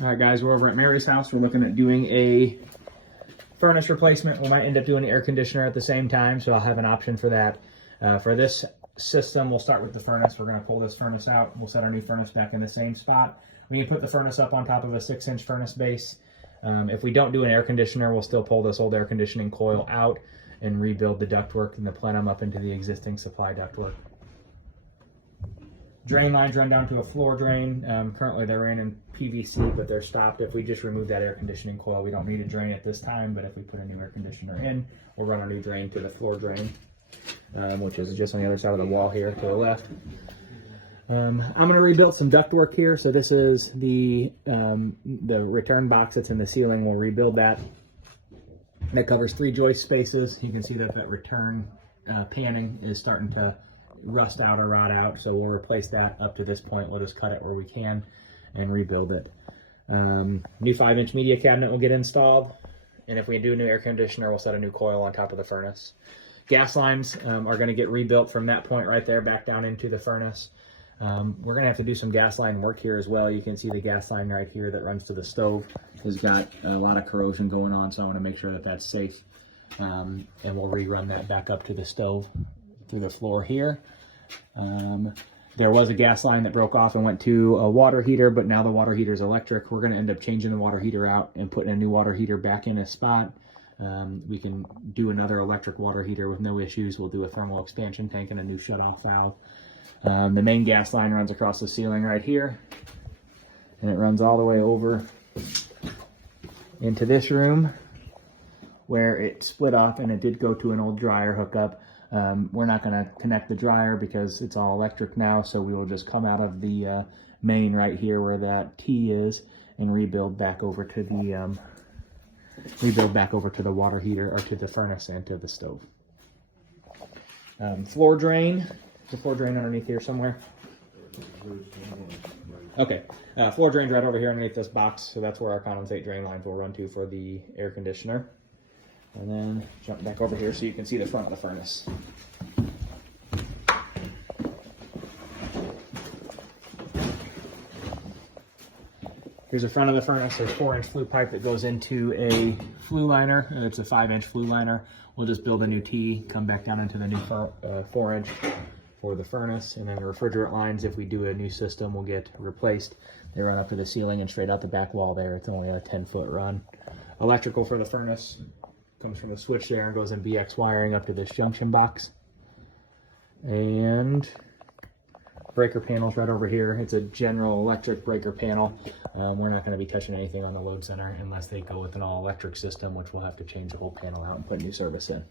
All right, guys, we're over at Mary's house. We're looking at doing a furnace replacement. We might end up doing the air conditioner at the same time, so I'll have an option for that. For this system, we'll start with the furnace. We're going to pull this furnace out. We'll set our new furnace back in the same spot. We can put the furnace up on top of a 6-inch furnace base. If we don't do an air conditioner, we'll still pull this old air conditioning coil out and rebuild the ductwork and the plenum up into the existing supply ductwork. Drain lines run down to a floor drain. Currently they're in PVC, but they're stopped. If we just remove that air conditioning coil, we don't need a drain at this time, but if we put a new air conditioner in, we'll run our new drain to the floor drain, which is just on the other side of the wall here to the left. I'm going to rebuild some ductwork here. So this is the return box that's in the ceiling. We'll rebuild that. That covers 3 joist spaces. You can see that return panning is starting to rust out or rot out, so we'll replace that. Up to this point, we'll just cut it where we can and rebuild it. New 5-inch media cabinet will get installed, and if we do a new air conditioner, we'll set a new coil on top of the furnace. Gas lines are going to get rebuilt from that point right there back down into the furnace. We're going to have to do some gas line work here as well. You can see the gas line right here that runs to the stove has got a lot of corrosion going on, so I want to make sure that that's safe. And we'll rerun that back up to the stove through the floor here. There was a gas line that broke off and went to a water heater, but now the water heater is electric. We're going to end up changing the water heater out and putting a new water heater back in a spot. We can do another electric water heater with no issues. We'll do a thermal expansion tank and a new shutoff valve. The main gas line runs across the ceiling right here, and it runs all the way over into this room where it split off, and it did go to an old dryer hookup. We're not going to connect the dryer because it's all electric now, so we will just come out of the main right here where that T is and rebuild back over to the water heater, or to the furnace and to the stove. Floor drain. The floor drain underneath here somewhere. Okay, floor drain's right over here underneath this box, so that's where our condensate drain lines will run to for the air conditioner. And then jump back over here so you can see the front of the furnace. Here's the front of the furnace. There's 4-inch flue pipe that goes into a flue liner. It's a 5-inch flue liner. We'll just build a new T, come back down into the new 4-inch for the furnace. And then the refrigerant lines, if we do a new system, will get replaced. They run up to the ceiling and straight out the back wall there. It's only a 10-foot run. Electrical for the furnace comes from the switch there and goes in BX wiring up to this junction box. And breaker panels right over here. It's a General Electric breaker panel. We're not going to be touching anything on the load center unless they go with an all-electric system, which we'll have to change the whole panel out and put new service in.